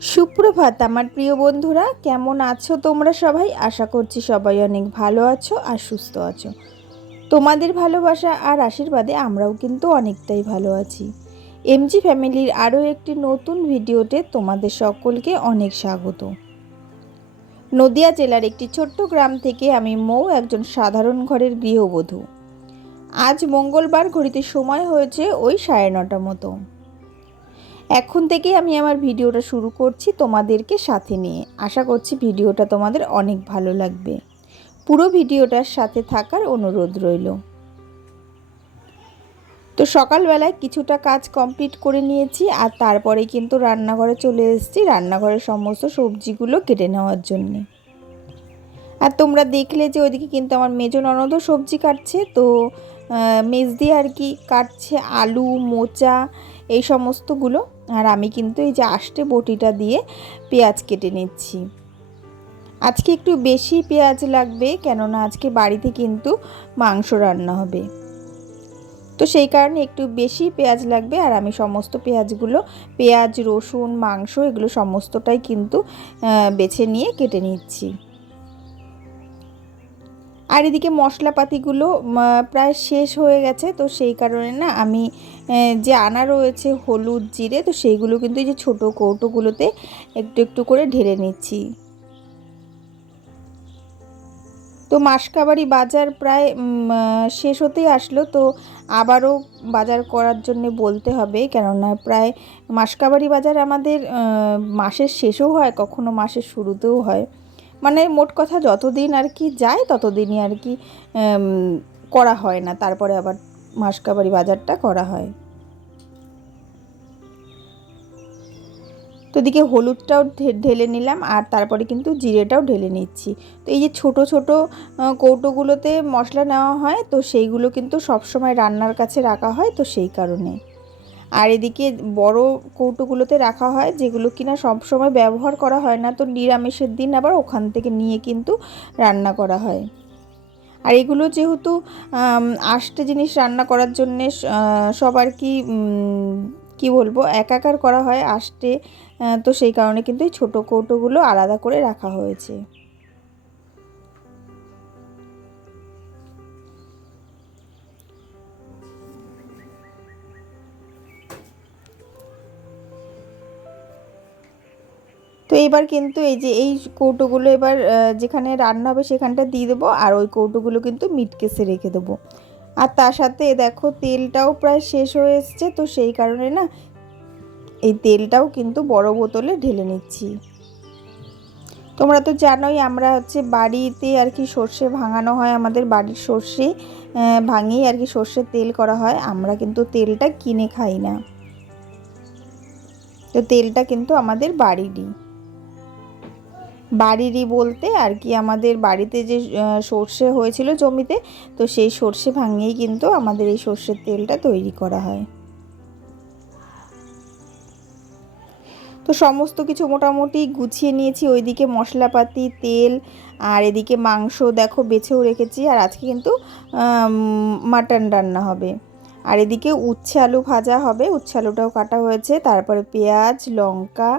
সুপ্রভাত আমার প্রিয় বন্ধুরা, কেমন আছো তোমরা সবাই? আশা করছি সবাই অনেক ভালো আছো আর সুস্থ আছো। তোমাদের ভালোবাসা আর আশীর্বাদে আমরাও কিন্তু অনেকটাই ভালো আছি। এমজি ফ্যামিলির আরও একটি নতুন ভিডিওতে তোমাদের সকলকে অনেক স্বাগত। নদিয়া জেলার একটি ছোট্ট গ্রাম থেকে আমি মৌ, একজন সাধারণ ঘরের গৃহবধূ। আজ মঙ্গলবার, ঘড়িতে সময় হয়েছে ওই 9:30 মতো। এখন থেকেই আমি আমার ভিডিওটা শুরু করছি তোমাদেরকে সাথে নিয়ে। আশা করছি ভিডিওটা তোমাদের অনেক ভালো লাগবে। পুরো ভিডিওটার সাথে থাকার অনুরোধ রইল। তো সকালবেলায় কিছুটা কাজ কমপ্লিট করে নিয়েছি, আর তারপরে কিন্তু রান্নাঘরে চলে এসেছি রান্নাঘরের সমস্ত সবজিগুলো কেটে নেওয়ার জন্যে। আর তোমরা দেখলে যে ওইদিকে কিন্তু আমার মেজো ননদও সবজি কাটছে। তো মেজদি আর কি কাটছে আলু, মোচা, এই সমস্তগুলো। আর আমি কিন্তু এই যে আষ্টে বটিটা দিয়ে পেঁয়াজ কেটে নিচ্ছি। আজকে একটু বেশি পেঁয়াজ লাগবে, কেননা আজকে বাড়িতে কিন্তু মাংস রান্না হবে। তো সেই কারণে একটু বেশি পেঁয়াজ লাগবে। আর আমি সমস্ত পেঁয়াজগুলো, পেঁয়াজ, রসুন, মাংস, এগুলো সমস্তটাই কিন্তু বেছে নিয়ে কেটে নিচ্ছি। আর এদিকে মশলাপাতিগুলো প্রায় শেষ হয়ে গেছে। তো সেই কারণে না আমি যে আনা রয়েছে হলুদ, জিরে, তো সেইগুলো কিন্তু এই যে ছোটো কৌটোগুলোতে একটু একটু করে ঢেলে নিচ্ছি। তো মাসকাবাড়ি বাজার প্রায় শেষ হতেই আসলো। তো আবারও বাজার করার জন্য বলতে হবে, কেননা প্রায় মাসকাবাড়ি বাজার আমাদের মাসের শেষেও হয়, কখনো মাসের শুরুতেও হয়। মানে মোট কথা যতদিন আর কি যায় ততদিনই আর কি করা হয় না, তারপরে আবার মাসকাবাড়ি বাজারটা করা হয়। তো এদিকে হলুদটাও ঢেলে নিলাম, আর তারপরে কিন্তু জিরেটাও ঢেলে নিচ্ছি। তো এই যে ছোট ছোট কৌটোগুলোতে মশলা নেওয়া হয়, তো সেইগুলো কিন্তু সবসময় রান্নার কাছে রাখা হয়, তো সেই কারণে। আর এদিকে বড় কৌটোগুলোতে রাখা হয়, যেগুলো কিনা সবসময় ব্যবহার করা হয় না। তো নিরামিষের দিন আবার ওখান থেকে নিয়ে কিন্তু রান্না করা হয়। আর এগুলো যেহেতু আষ্টে জিনিস রান্না করার জন্যে সব আর কি কী বলবো, একাকার করা হয় আষ্টে। তো সেই কারণে কিন্তু এই ছোটো কৌটোগুলো আলাদা করে রাখা হয়েছে। তো এবার কিন্তু এই যে এই কৌটোগুলো এবার যেখানে রান্না হবে সেখানটা দিয়ে দেবো, আর ওই কৌটোগুলো কিন্তু মিটকেসে রেখে দেবো। আর তার সাথে দেখো তেলটাও প্রায় শেষ হয়ে এসছে, তো সেই কারণে না এই তেলটাও কিন্তু বড় বোতলে ঢেলে নিচ্ছি। তোমরা তো জানোই আমরা হচ্ছে বাড়িতে আর কি সর্ষে ভাঙানো হয়, আমাদের বাড়ির সর্ষে ভাঙিয়ে আর কি সর্ষের তেল করা হয়। আমরা কিন্তু তেলটা কিনে খাই না, তো তেলটা কিন্তু আমাদের বাড়িরই বলতে আর কি আমাদের বাড়িতে যে সর্ষে হয়েছিল জমিতে, তো সেই সর্ষে ভাঙিয়েই কিন্তু আমাদের এই সর্ষের তেলটা তৈরি করা হয়। তো সমস্ত কিছু মোটামুটি গুছিয়ে নিয়েছি, ওইদিকে মশলাপাতি, তেল, আর এদিকে মাংস দেখো বেছেও রেখেছি। আর আজকে কিন্তু মাটন রান্না হবে। আর এদিকে উচ্ছে আলু ভাজা হবে, উচ্ছে আলুটাও কাটা হয়েছে। তারপরে পেঁয়াজ, লঙ্কা,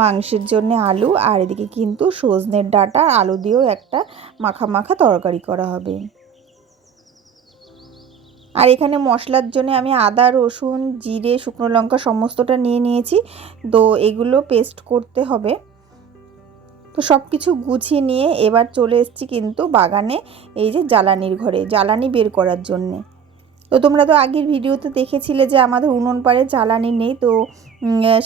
মাংসের জন্য আলু, আর এদিকে কিন্তু সজনের ডাঁটা আলু দিয়েও একটা মাখা মাখা তরকারি করা হবে। আর এখানে মশলার জন্য আমি আদা, রসুন, জিরে, শুকনো লঙ্কা সমস্তটা নিয়ে নিয়েছি। তো এগুলো পেস্ট করতে হবে। তো সব কিছু গুছিয়ে নিয়ে এবার চলে এসেছি কিন্তু বাগানে, এই যে জ্বালানির ঘরে জ্বালানি বের করার জন্যে। তো তোমরা তো আগের ভিডিওতে দেখেছিলে যে আমাদের উনুন পাড়ে জ্বালানি নেই। তো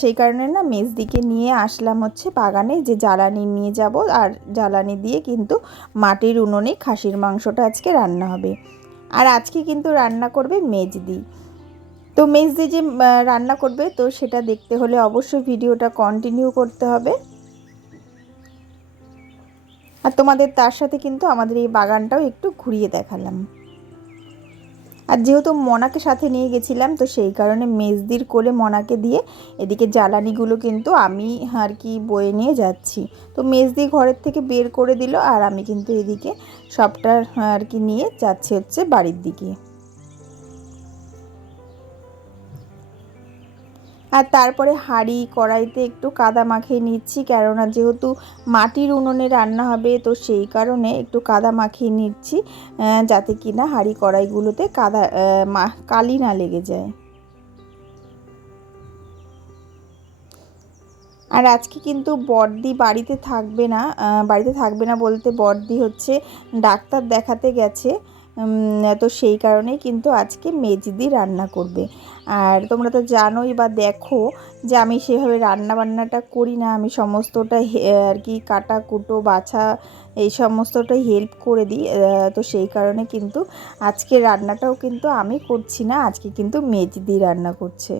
সেই কারণে না মেজদিকে নিয়ে আসলাম হচ্ছে বাগানে, যে জ্বালানি নিয়ে যাব, আর জ্বালানি দিয়ে কিন্তু মাটির উনুনে খাসির মাংসটা আজকে রান্না হবে। আর আজকে কিন্তু রান্না করবে মেজদি। তো মেজদি যে রান্না করবে, তো সেটা দেখতে হলে অবশ্যই ভিডিওটা কন্টিনিউ করতে হবে। আর তোমাদের তার সাথে কিন্তু আমাদের এই বাগানটাও একটু ঘুরিয়ে দেখালাম। আর যেহেতু মনাকে সাথে নিয়ে গেছিলাম, তো সেই কারণে মেজদির কোলে মনাকে দিয়ে এদিকে জ্বালানিগুলো কিন্তু আমি আর কি বয়ে নিয়ে যাচ্ছি। তো মেজদি ঘরের থেকে বের করে দিল, আর আমি কিন্তু এদিকে সবটা আর কি নিয়ে যাচ্ছি হচ্ছে বাড়ির দিকে। আর তারপরে হাঁড়ি কড়াইতে একটু কাদা মাখিয়ে নিচ্ছি, কেননা যেহেতু মাটির উনুনে রান্না হবে তো সেই কারণে একটু কাদা মাখিয়ে নিচ্ছি, যাতে কিনা হাঁড়ি কড়াইগুলোতে কাদা কালি না লেগে যায়। আর আজকে কিন্তু বড়দি বাড়িতে থাকবে না, বলতে বড়দি হচ্ছে ডাক্তার দেখাতে গেছে, তো সেই কারণেই কিন্তু আজকে মেজদি রান্না করবে। আর তোমরা তো জানোই বা দেখো যে আমি সেভাবে রান্নাবান্নাটা করি না, আমি সমস্তটা আর কি কাটা কুটো বাছা এই সমস্তটাই হেল্প করে দিই, তো সেই কারণে কিন্তু আজকে রান্নাটাও কিন্তু আমি করছি না, আজকে কিন্তু মেজদি রান্না করছে।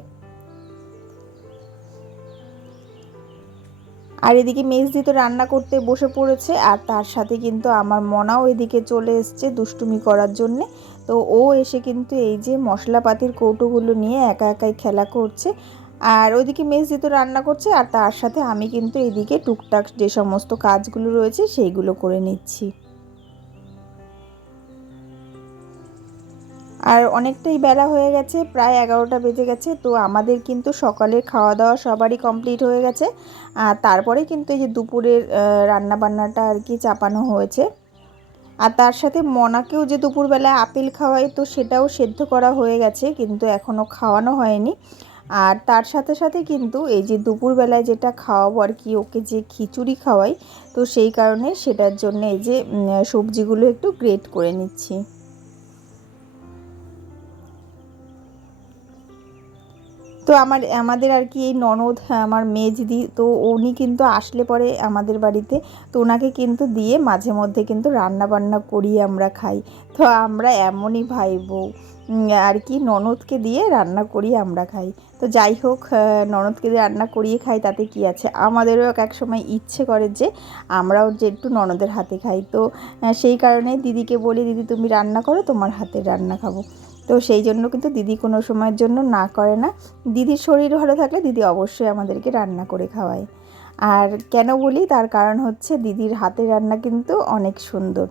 আর এদিকে মেজদি তো রান্না করতে বসে পড়েছে, আর তার সাথে কিন্তু আমার মনাও এদিকে চলে এসছে দুষ্টুমি করার জন্যে। তো ও এসে কিন্তু এই যে মশলাপাতির কৌটোগুলো নিয়ে একা একাই খেলা করছে। আর ওইদিকে মেজদি তো রান্না করছে, আর তার সাথে আমি কিন্তু এদিকে টুকটাক যে সমস্ত কাজগুলো রয়েছে সেইগুলো করে নিচ্ছি। আর অনেকটাই বেলা হয়ে গেছে, প্রায় 11টা বেজে গেছে। তো আমাদের কিন্তু সকালের খাওয়া দাওয়া সবারই কমপ্লিট হয়ে গেছে, আর তারপরে কিন্তু এই যে দুপুরের রান্নাবান্নাটা আর কি চাপানো হয়েছে। আর তার সাথে মনাকেও যে দুপুরবেলায় আপেল খাওয়াই তো সেটাও সেদ্ধ করা হয়ে গেছে, কিন্তু এখনও খাওয়ানো হয়নি। আর তার সাথে সাথে কিন্তু এই যে দুপুরবেলায় যেটা খাওয়াবো আর কি, ওকে যে খিচুড়ি খাওয়াই, তো সেই কারণে সেটার জন্য এই যে সবজিগুলো একটু গ্রেট করে নিচ্ছি। তো আমাদের আর কি এই ননদ, আমার মেজদি, তো উনি কিন্তু আসলে পরে আমাদের বাড়িতে, তো ওনাকে কিন্তু দিয়ে মাঝে মধ্যে কিন্তু রান্না বান্না করিয়ে আমরা খাই। তো আমরা এমনই ভাই বউ আর কি, ননদকে দিয়ে রান্না করিয়ে আমরা খাই। তো যাই হোক, ননদকে দিয়ে রান্না করিয়ে খাই তাতে কি আছে, আমাদেরও এক সময় ইচ্ছে করে যে আমরাও যে একটু ননদের হাতে খাই। তো সেই কারণে দিদিকে বলি, দিদি তুমি রান্না করো, তোমার হাতের রান্না খাবো। তো সেই জন্য কিন্তু দিদি কোনো সময়ের জন্য না করে না। দিদির শরীর ভালো থাকলে দিদি অবশ্যই আমাদেরকে রান্না করে খাওয়ায়। আর কেন বলি, তার কারণ হচ্ছে দিদির হাতের রান্না কিন্তু অনেক সুন্দর।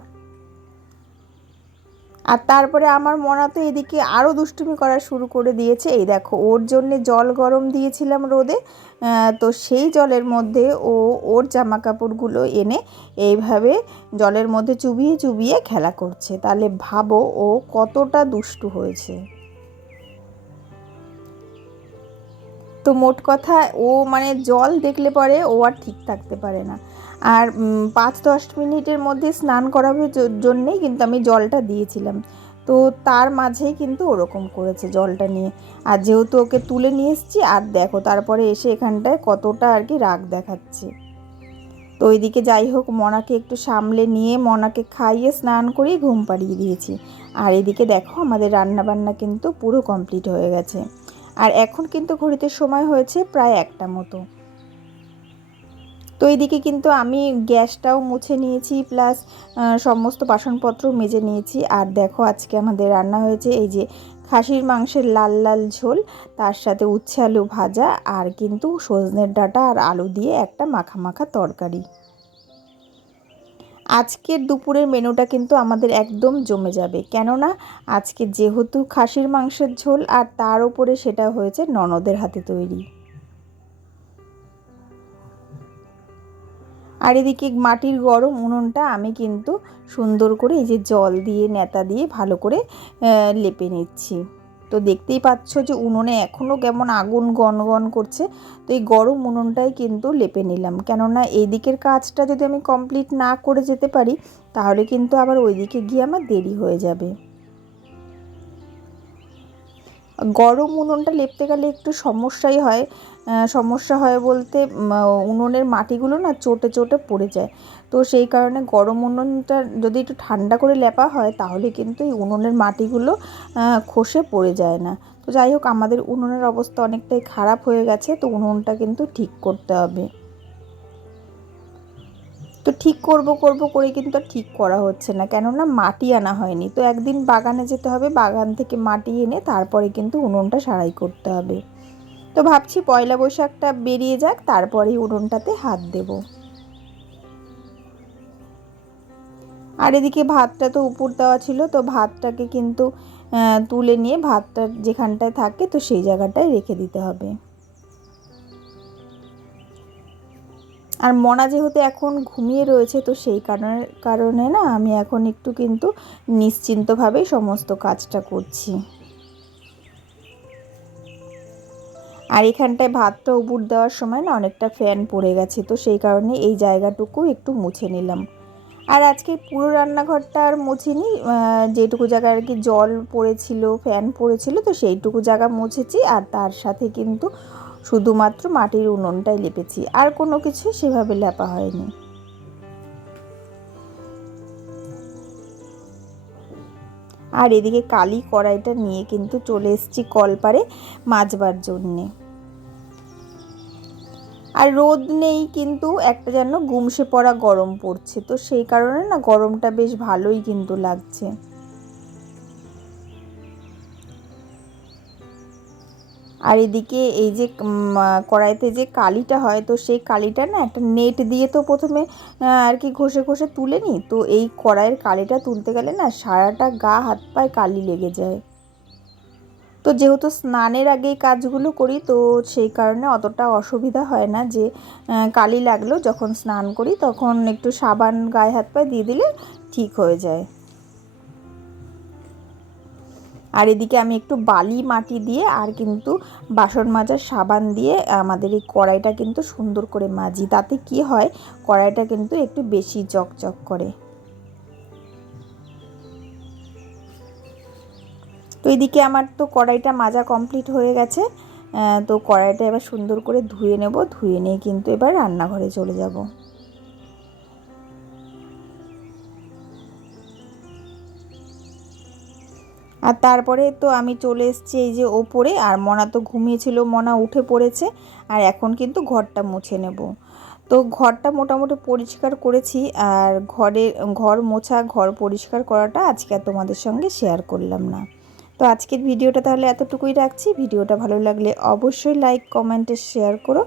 আর তারপরে আমার মনা তো এদিকে আরও দুষ্টুমি করা শুরু করে দিয়েছে। এই দেখো, ওর জন্যে জল গরম দিয়েছিলাম রোদে, তো সেই জলের মধ্যে ওর জামা কাপড়গুলো এনে এইভাবে জলের মধ্যে চুবিয়ে চুবিয়ে খেলা করছে। তাহলে ভাবো ও কতটা দুষ্টু হয়েছে। তো মোট কথা, ও মানে জল দেখলে পরে ও আর ঠিক থাকতে পারে না। আর 5-10 মিনিটের মধ্যে স্নান করাবে জন্যেই কিন্তু আমি জলটা দিয়েছিলাম। তো তার মাঝেই কিন্তু ওরকম করেছে জলটা নিয়ে। আর যেহেতু ওকে তুলে নিয়ে এসেছি, আর দেখো তারপরে এসে এখানটায় কতটা আর কি রাগ দেখাচ্ছে। তো ওইদিকে যাই হোক, মনাকে একটু সামলে নিয়ে মনাকে খাইয়ে স্নান করিয়ে ঘুম পাড়িয়ে দিয়েছি। আর এদিকে দেখো আমাদের রান্না বান্না কিন্তু পুরো কমপ্লিট হয়ে গেছে। আর এখন কিন্তু ঘড়িতে সময় হয়েছে প্রায় 1টা মতো। তো এইদিকে কিন্তু আমি গ্যাসটাও মুছে নিয়েছি, প্লাস সমস্ত বাসনপত্র মেজে নিয়েছি। আর দেখো আজকে আমাদের রান্না হয়েছে এই যে খাসির মাংসের লাল লাল ঝোল, তার সাথে উচ্ছে আলু ভাজা, আর কিন্তু সজনের ডাঁটা আর আলু দিয়ে একটা মাখা মাখা তরকারি। আজকের দুপুরের মেনুটা কিন্তু আমাদের একদম জমে যাবে, কেননা আজকে যেহেতু খাসির মাংসের ঝোল, আর তার উপরে সেটা হয়েছে ননদের হাতে তৈরি। আর এদিকে মাটির গরম উনুনটা আমি কিন্তু সুন্দর করে এই যে জল দিয়ে নেতা দিয়ে ভালো করে লেপে নিচ্ছি। তো দেখতেই পাচ্ছ যে উনুনে এখনও কেমন আগুন গনগন করছে। তো এই গরম উনুনটাই কিন্তু লেপে নিলাম, কেননা এই দিকের কাজটা যদি আমি কমপ্লিট না করে যেতে পারি তাহলে কিন্তু আবার ওইদিকে গিয়ে আমার দেরি হয়ে যাবে। গরম উনুনটা লেপতে গেলে একটু সমস্যাই হয়, সমস্যা হয় বলতে উনুনের মাটিগুলো না চটে চটে পড়ে যায়। তো সেই কারণে গরম উনুনটা যদি একটু ঠান্ডা করে লেপা হয় তাহলে কিন্তু এই উনুনের মাটিগুলো খসে পড়ে যায় না। তো যাই হোক, আমাদের উনুনের অবস্থা অনেকটাই খারাপ হয়ে গেছে, তো উনুনটা কিন্তু ঠিক করতে হবে। তো ঠিক করব করব করে কিন্তু আর ঠিক করা হচ্ছে না, কেননা মাটি আনা হয়নি। তো একদিন বাগানে যেতে হবে, বাগান থেকে মাটি এনে তারপরে কিন্তু উনুনটা সারাই করতে হবে। তো ভাবছি পয়লা বৈশাখটা বেরিয়ে যাক, তারপরেই উনুনটাতে হাত দেব। আর এদিকে ভাতটা তো উপর দেওয়া ছিল, তো ভাতটাকে কিন্তু তুলে নিয়ে ভাতটা যেখানটায় থাকে তো সেই জায়গাটায় রেখে দিতে হবে। আর মনা যেহেতু এখন ঘুমিয়ে রয়েছে, তো সেই কারণে না আমি এখন একটু কিন্তু নিশ্চিন্তভাবেই সমস্ত কাজটা করছি। আর এখানটায় ভাতটা উবুর দেওয়ার সময় না অনেকটা ফ্যান পড়ে গেছে, তো সেই কারণে এই জায়গাটুকু একটু মুছে নিলাম। আর আজকে পুরো রান্নাঘরটা আর মুছিনি, যেটুকু জায়গায় আর কি জল পড়েছিল, ফ্যান পড়েছিল, তো সেইটুকু জায়গা মুছেছি। আর তার সাথে কিন্তু শুধুমাত্র মাটির উনুনটাই লেপেছি, আর কোনো কিছু সেভাবে লেপা হয়নি। আর এদিকে কালি কড়াইটা নিয়ে কিন্তু চলে এসেছি কলপারে মাজবার জন্যে। আর রোদ নেই, কিন্তু একটা যেন গুমসে পড়া গরম পড়ছে, তো সেই কারণে না গরমটা বেশ ভালোই কিন্তু লাগছে। আর এদিকে এই যে কড়াইতে যে কালিটা হয়, তো সেই কালিটা না একটা নেট দিয়ে তো প্রথমে আর কি ঘষে ঘষে তুলে নিই, তো এই কড়াইয়ের কালিটা তুলতে গেলে না সারাটা গা হাত পায়ে কালি লেগে যায়। তো যেহেতু স্নানের আগেই কাজগুলো করি, তো সেই কারণে অতটা অসুবিধা হয় না যে কালি লাগলো। যখন স্নান করি তখন একটু সাবান গায়ে হাত পায়ে দিয়ে দিলে ঠিক হয়ে যায়। আর এদিকে আমি একটু বালি মাটি দিয়ে আর কিন্তু বাসন মাজার সাবান দিয়ে আমাদের এই কড়াইটা কিন্তু সুন্দর করে মাজি, তাতে কি হয় কড়াইটা কিন্তু একটু বেশি চকচক করে। তো এদিকে আমার তো কড়াইটা মাজা কমপ্লিট হয়ে গেছে। তো কড়াইটা এবার সুন্দর করে ধুয়ে নেব, ধুয়ে নিয়ে কিন্তু এবার রান্নাঘরে চলে যাব। আর তারপরে তো আমি চলে এসেছি এই যে ওপরে, আর মনা তো ঘুমিয়েছিল, মনা উঠে পড়েছে। আর এখন কিন্তু ঘরটা মুছে নেব। তো ঘরটা মোটামুটি পরিষ্কার করেছি, আর ঘর মোছা ঘর পরিষ্কার করাটা আজকে আর তোমাদের সঙ্গে শেয়ার করলাম না। তো আজকের ভিডিওটা তাহলে এতটুকুই রাখছি। ভিডিওটা ভালো লাগলে অবশ্যই লাইক কমেন্টে শেয়ার করো,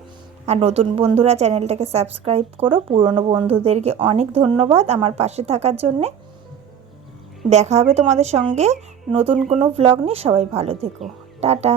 আর নতুন বন্ধুরা চ্যানেলটাকে সাবস্ক্রাইব করো। পুরনো বন্ধুদেরকে অনেক ধন্যবাদ আমার পাশে থাকার জন্যে। দেখা হবে তোমাদের সঙ্গে নতুন কোনো ভ্লগ নিয়ে। সবাই ভালো থেকো, টাটা।